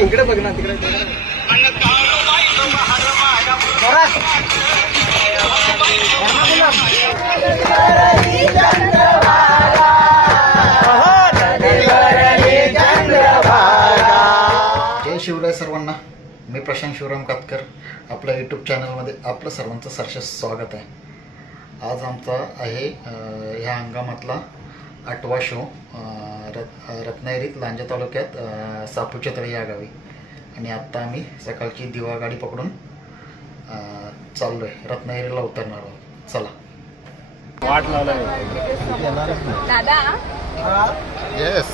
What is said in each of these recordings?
इकडे बघ ना तिकडे. जय शिवराय सर्वांना. मी प्रशांत शिवराम कातकर. आपल्या यूट्यूब चॅनलमध्ये आपलं सर्वांचं सरस स्वागत आहे. आज आमचा आहे ह्या हंगामातला 8वा शो रत्नागिरीत लांजा तालुक्यात सापूचेतळे या गावी. आणि आत्ता आम्ही सकाळची दिवा गाडी पकडून चाललो आहे, रत्नागिरीला उतरणार आहोत. चला. वाट लावलाय दादा. येस.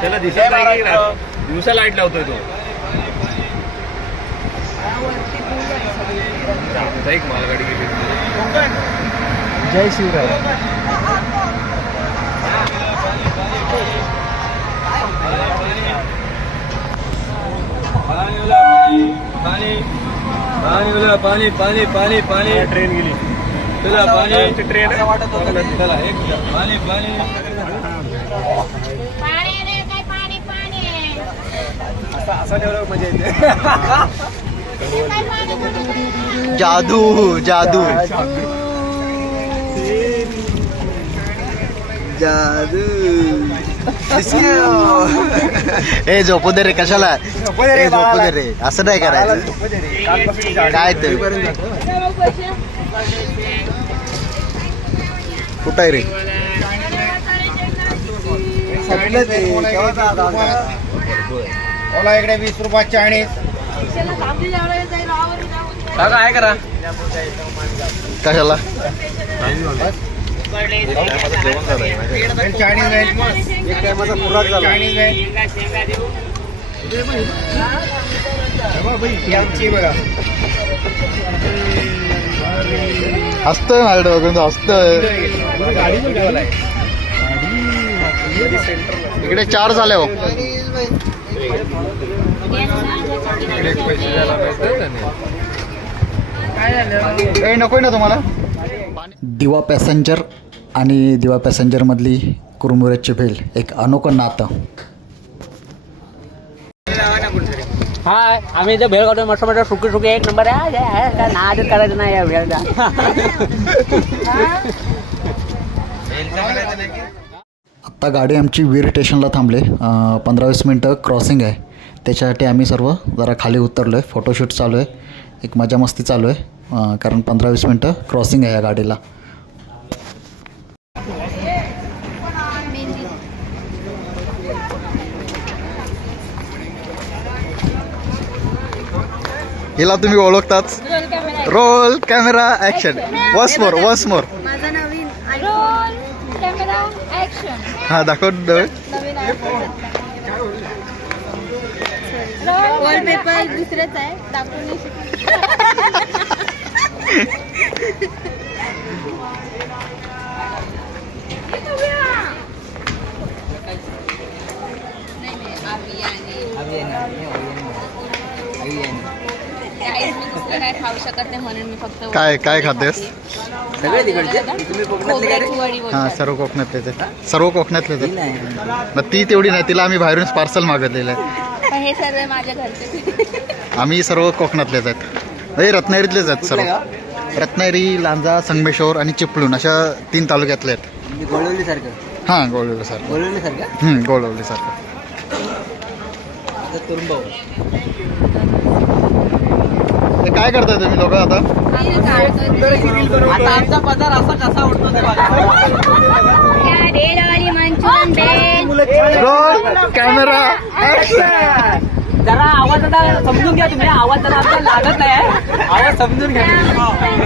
त्याला दिसत नाही की दिवसा लाईट लावतोय तो. एक मालगाडी गेली. जय शिवराय. पाणी पाणी पाणी पाणी ट्रेन गेली. तुला पाणी ट्रेन वाटत होतं. चला एक पाणी पाणी असं ठेवलं मजा येते. जादू जादू जादू. हे झोपू दे रे. कशाला झोपू दे रे. असं नाही करायचं. काय ते कुठं आहे रे? ओला इकडे 20 रुपये चायनीज. काय करा कशाला? चायनीज आहे. एक टायमाचा खुराक झाला. चायनीज आहे. बघा हसतोय माझ्याकडे. हसतोय. इकडे 4 झाले हो. काही नकोय ना तुम्हाला? दिवा पॅसेंजर आणि दिवा पॅसेंजरमधली कुरमुऱ्याची भेल एक अनोखं नातं. हाय, आम्ही इथे भेळ काढतो. मस्त मस्त सुकी सुकी एक नंबर आहे. नादच करायचं नाही या भेळचा. आत्ता गाडी आमची वीर स्टेशनला थांबले. 15-20 मिनटं क्रॉसिंग आहे. त्याच्यासाठी आम्ही सर्व जरा खाली उतरलो आहे. फोटोशूट चालू आहे. एक मजा मस्ती चालू आहे. कारण 15-20 मिनटं क्रॉसिंग आहे या गाडीला. हिला तुम्ही ओळखताच. Roll camera action. Once more. माझा नवीन रोल कॅमेरा ऍक्शन. हां दाखव. वॉलपेपर दुसरेच आहे. दाखवून नाही काय खाऊ शकत नाही म्हणून मी फक्त काय खातेस? सगळे तिकडचे. तुम्ही कोकणातले काय रे? हां सर्व कोकणातलेच आहे. सर्व कोकणातलेच आहे. मग ती तेवढी नाही. तिला आम्ही बाहेरून पार्सल मागितलेलं आहे. हे सर्व माझ्या घरचे. आम्ही सर्व कोकणातलेच आहेत. हे रत्नागिरीतलेच आहेत सर्व. रत्नागिरी, लांजा, संगमेश्वर आणि चिपळूण अशा 3 तालुक्यातले आहेत. गोळवलीसारखं. हां गोळवलीसारखं. गोळवलीसारखं. तरुण भाऊ. हे काय करताय तुम्ही लोक आता? आता आमचा पदार असा कसा उठतो ते बघा. Role camera action. जरा आवाज आता समजून घ्या तुम्ही. आवाज जरा आमचा लागत नाही. आवाज समजून घ्या.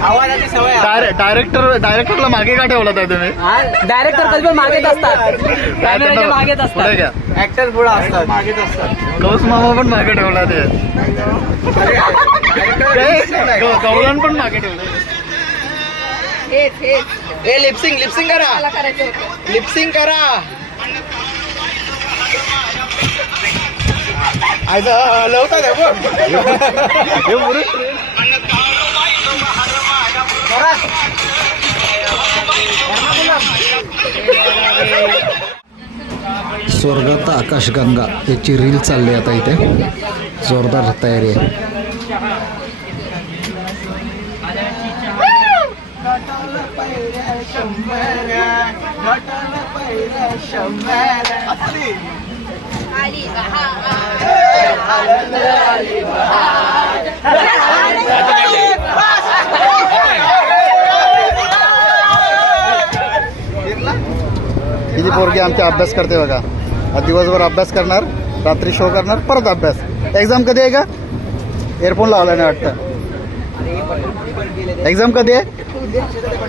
आवाजाची सवय. डायरेक्टरला मागे का ठेवला आहे तुम्ही? डायरेक्टर कधी पण मागेच असतात. कॅमेराच्या मागेच पुढे असतात. घ्या. ऍक्टर पुढे असतात. मागेच असतात. कौस मामा पण मागे ठेवला ते. गौरन पण मागे ठेवलं. लिपसिंग करा. लिपसिंग करा. लवता स्वर्गात आकाशगंगा याची रील चालली आता इथे जोरदार तयारी आहे. किती पोरगी आमचा अभ्यास करते बघा. आज दिवसभर अभ्यास करणार, रात्री शो करणार, परत अभ्यास. एक्झाम कधी आहे का? एअरफोन लावला नाही वाटतं. एक्झाम कधी आहे?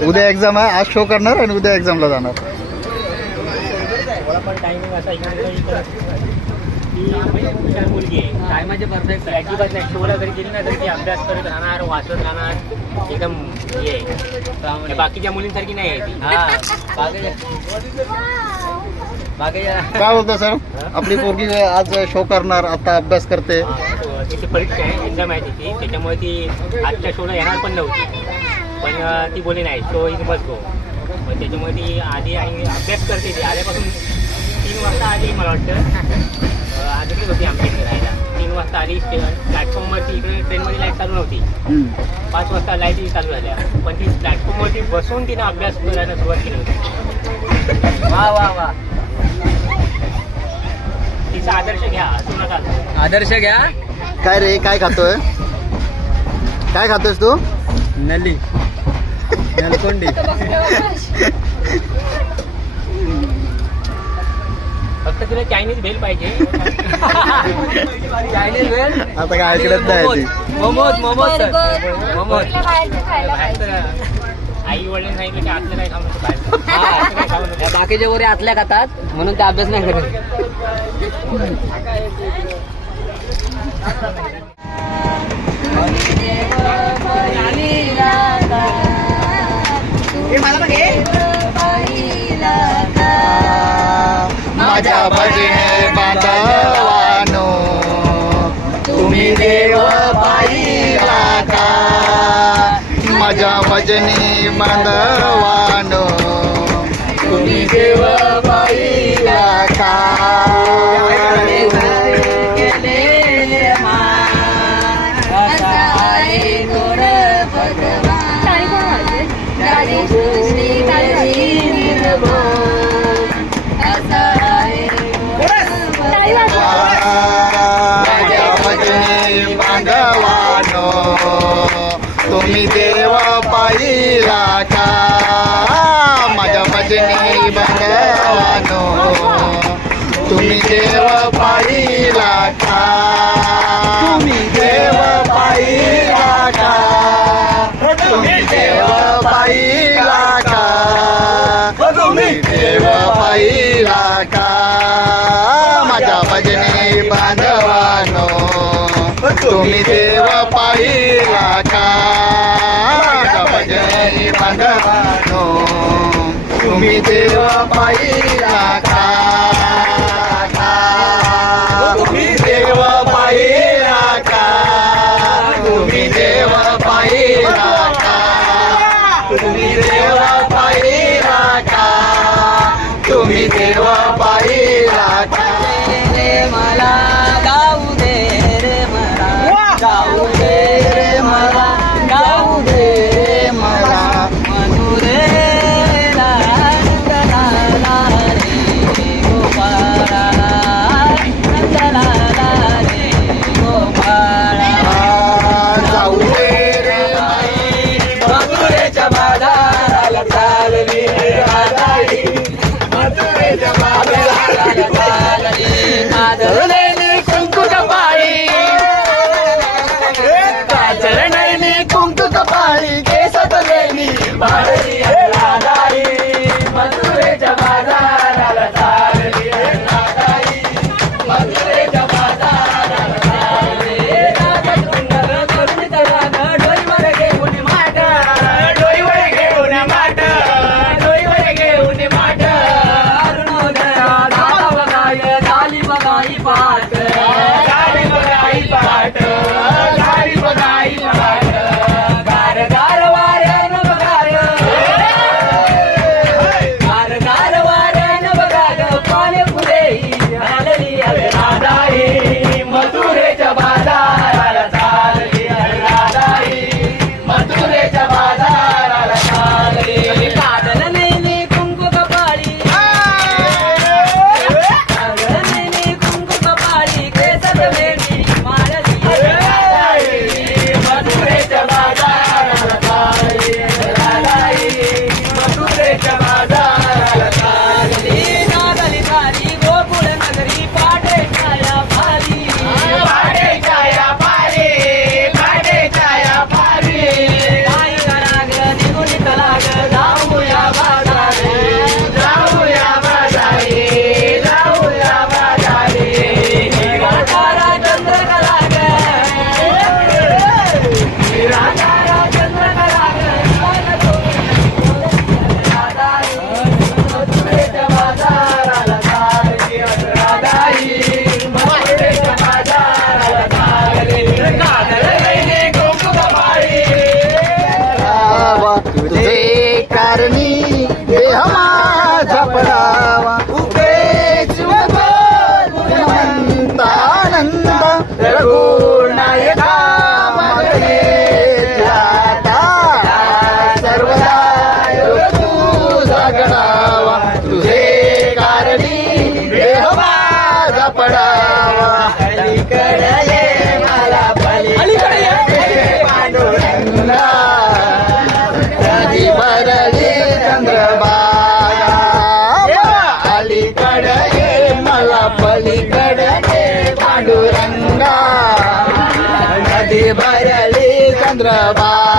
उद्या एक्झाम आहे. आज शो करणार आणि उद्या एक्झामला जाणार. टायमाचे परफेक्ट अजिबात नाही. शोला जरी गेली ना तरी ती अभ्यास करत राहणार, वाचत राहणार. एकदम हे आहे. बाकीच्या मुलींसारखी नाही आहे ती. काय बोलतो सर? आपली पोरगी आज शो करणार, आता अभ्यास करते. तिची परीक्षा आहे, एक्झाम आहे तिची. त्याच्यामुळे ती आजच्या शोला येणार पण नव्हती. पण ती बोलली नाही शो इन मस्ट गो. पण त्याच्यामुळे ती आधी अभ्यास करते. ती आल्यापासून 3 वाजता आली मला वाटतं. आधी होती आमच्या इकडे राहायला. 3 वाजता आली. प्लॅटफॉर्मवरती इकडे ट्रेनमध्ये लाईट चालू नव्हती. 5 वाजता लाईट चालू झाल्या. पण ती प्लॅटफॉर्मवरती बसून तिनं अभ्यास करायला सुरुवात केली होती. वा वा वा. तिचा आदर्श घ्या. आदर्श घ्या. काय रे, काय खातोय? काय खातोयस तू? नली नलकोंडी. फक्त तुला चायनीज भेल पाहिजे. चायनीज भेल आता काय ऐकलंच नाही ती. मोमोज मोमोज सर. मोमोज खायला आई वडील सांगितलं की आतलं काय खाऊ नको बाहेर. बाकीचे वरे आतल्या खातात म्हणून ते अभ्यास नाही करत. माझ्या भजने बांधवानो तुम्ही देव पाहिला का. माझ्या भजनी बांधवानो तुम्ही देव पाहिला का. तुम्ही देव पाहिला का. माझ्या भजनी बांधवानो तुम्ही देव पाहिला का. तुम्ही देव पाहिला का. तुम्ही देव पाहिला का. तुम्ही देव पाहिला का. माझ्या भजनी बांधवानो तुम्ही देव पाहिला का. भजनी बांधवानो तुम्ही देव पाहिला का. तुम्ही देव पाहिला का. तुम्ही देव पाहिला का. तुम्ही देव पाहिला का. तुम्ही देव पाहिला का. मला गाऊ दे रे मला गाऊ दे रे मला गाऊ दे रे मला म्हणू रे नंदलाला रे गोपाळा नंदलाला रे गोपाळा. जाऊ दे रे माई मथुरेच्या बाजाराला चालली आजाई. मथुरेच्या बाजाराला चालली आदळलेली कुंकू कपाळी. चरणैनी कुंकू कपाळी केसात लेणी वाढली आजाई. मथुरेच्या बाजाराला चालली आजाई. मथुरेच्या बाजाराला चालली सुंदर करून त्याला डोईवर घेऊन माट. डोईवर घेऊन माट. डोईवर घेऊन माट. अरुणोदया झाला बघाय झाली बघाई पाट. झाली बघाई पाट. झाली बघाई पाट. गार गार वाऱ्यान बघाय. गार गार वाऱ्यान बघाय पाने फुले पडावा अलीकडे ये मला पलीकडे ये पांडुरंगा नदी भरली चंद्रभागा अलीकडे ये मला पलीकडे ये पांडुरंगा नदी भरली चंद्रभागा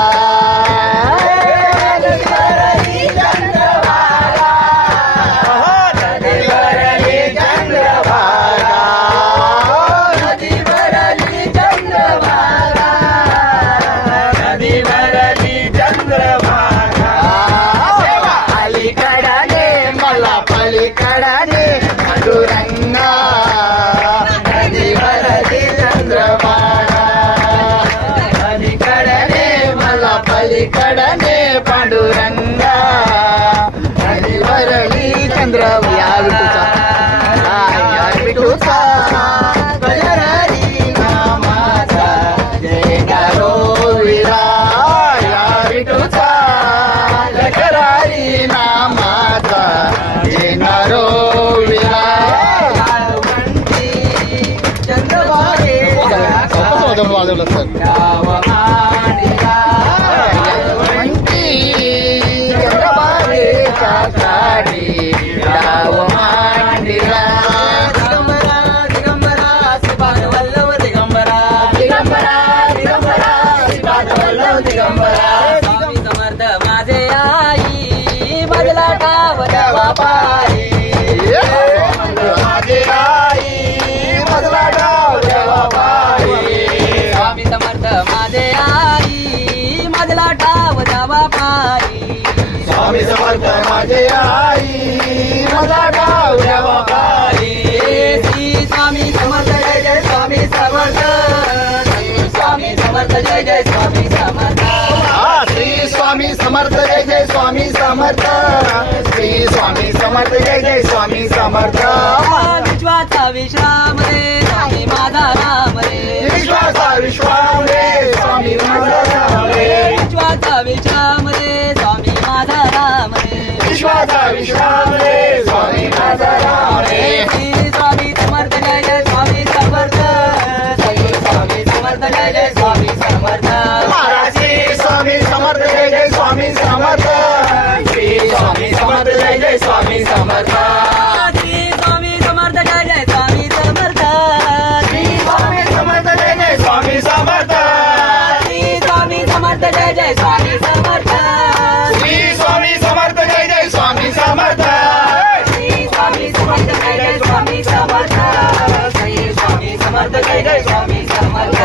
पलीकडे पांडुरंगा नदी भरली चंद्रभागा अलीकडे मला पलीकडे पांडुरंगा नदी भरली चंद्रभागा या विठूचा गजरारी नामाचा जय गारो विरा या विठूचा गजरारी नामाचा जय गारो विरा वाजवलं सर चंद्रभागेच्या साडी डाव मांडिला दिगंबरा श्रीपाद वल्लभ दिगंबरा दिगंबरा दिगंबरा श्रीपाद वल्लभ दिगंबरा स्वामी समर्थ माझे आई बदला गाव देवा पायी माझे आई बदला गाव देवा पायी स्वामी समर्थ माझे आई मधला ठाव देवा पायी स्वामी समर्थ माझे आई मधला ठाव देवा पायी श्री स्वामी समर्थ जय जय स्वामी समर्थ स्वामी समर्थ जय जय स्वामी समर्थ श्री स्वामी समर्थ जय जय स्वामी समर्थ श्री स्वामी समर्थ जय जय स्वामी समर्थ विश्वाचा विश्राम रे स्वामी माझा राम रे विश्वाचा विश्राम रे स्वामी माझा राम रे विश्वाचा विश्राम रे स्वामी माझा राम रे विश्वाचा विश्राम रे स्वामी माझा राम रे श्री स्वामी समर्थ जय जय स्वामी समर्थ श्री स्वामी समर्थ जय जय स्वामी समर्थ महाराज श्री स्वामी समर्थ जय जय स्वामी समर्थ श्री स्वामी समर्थ जय जय स्वामी समर्थ श्री स्वामी समर्थ जय जय स्वामी समर्थ श्री स्वामी समर्थ जय जय स्वामी समर्थ श्री स्वामी समर्थ जय जय स्वामी समर्थ श्री स्वामी समर्थ जय जय स्वामी समर्थ श्री स्वामी समर्थ जय जय स्वामी समर्थ श्री स्वामी समर्थ जय जय स्वामी समर्थ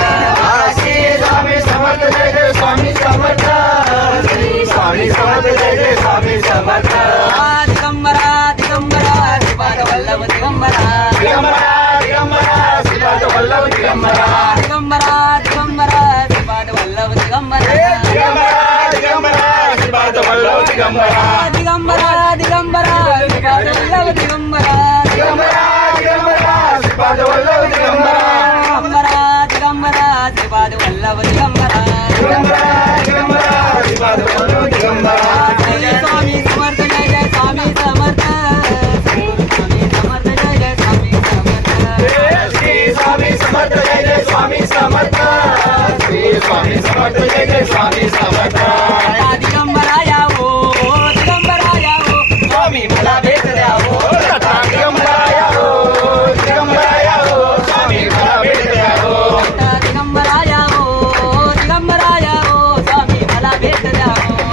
श्री स्वामी समर्थ जय जय स्वामी समर्थ श्री स्वामी समर्थ जय जय स्वामी समर्थ दिगंबरा दिगंबरा श्रीपाद वल्लभ दिगंबरा दिगंबरा दिगंबरा श्रीपाद वल्लभ दिगंबरा दिगंबरा दिगंबरा श्रीपाद वल्लभ दिगंबरा दिगंबरा दिगंबरा श्रीपाद वल्लभ दिगंबरा दिगंबरा दिगंबरा श्रीपाद वल्लभ दिगंबरा दिगंबरा दिगंबरा श्रीपाद वल्लभ दिगंबरा दिगंबरा दिगंबरा श्रीपाद वल्लभ दिगंबरा दिगंबरा दिगंबरा श्रीपाद वल्लभ दिगंबरा स्वामी समर्थ जय जय स्वामी समर्थ स्वामी समर्थ जय जय स्वामी समर्थ श्री स्वामी समर्थ जय जय स्वामी समर्थ श्री स्वामी समर्थ जय जय स्वामी समर्थ दिगंबरा यावो स्वामी मला भेट द्यावो दिगंबरा यावो स्वामी मला भेट द्यावो दिगंबरा यावो स्वामी मला भेट द्यावो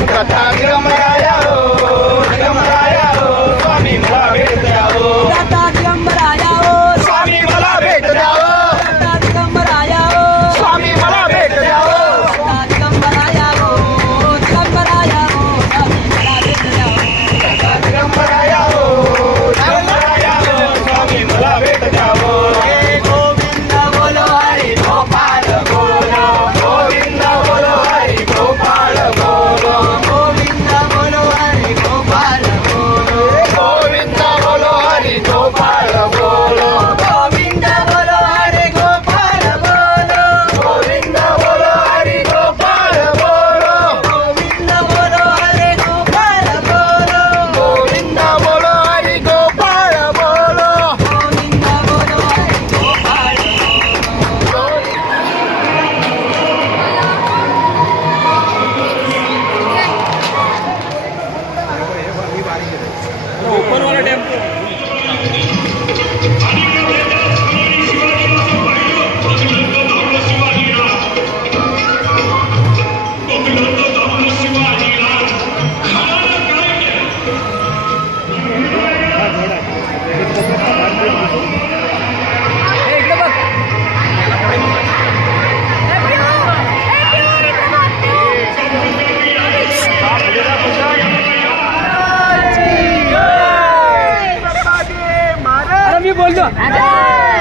दिगंबरा यावो स्वामी मला भेट द्यावो दिगंबरा यावो स्वामी मला भेट द्यावो दिगंबरा यावो स्वामी मला भेट द्यावो दिगंबरा यावो जय